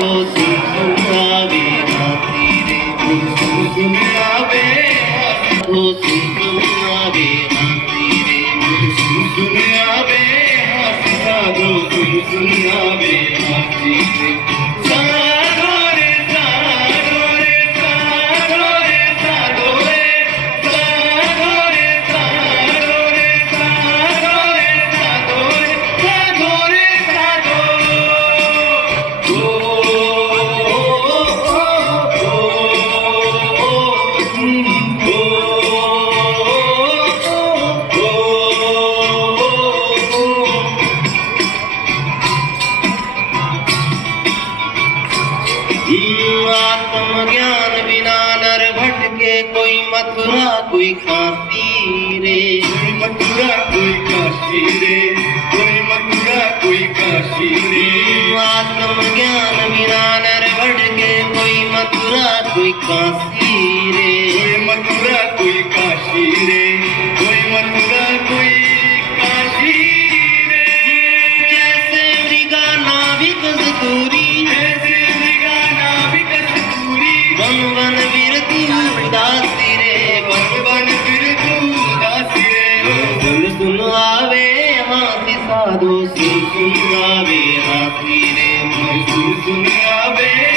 आत्मज्ञान बिना नर भटके, कोई मथुरा कोई काशी रे, कोई मथुरा कोई काशी रे, कोई मथुरा कोई काशी रे। आत्मज्ञान बिना नर भटके, कोई मथुरा कोई काशी रे, कोई मथुरा कोई काशी रे, कोई मथुरा कोई काशी रे। जैसे मृगा नाविक कस्तूरी, जैसे मृगा नाविक कस्तूरी, वन वन बिरती उदासी रे, वन वन बिरती उदासी रे। सुन सुन आवे हाथी साधु, सुन सुन आवे हाथी रे, सुन सुन आवे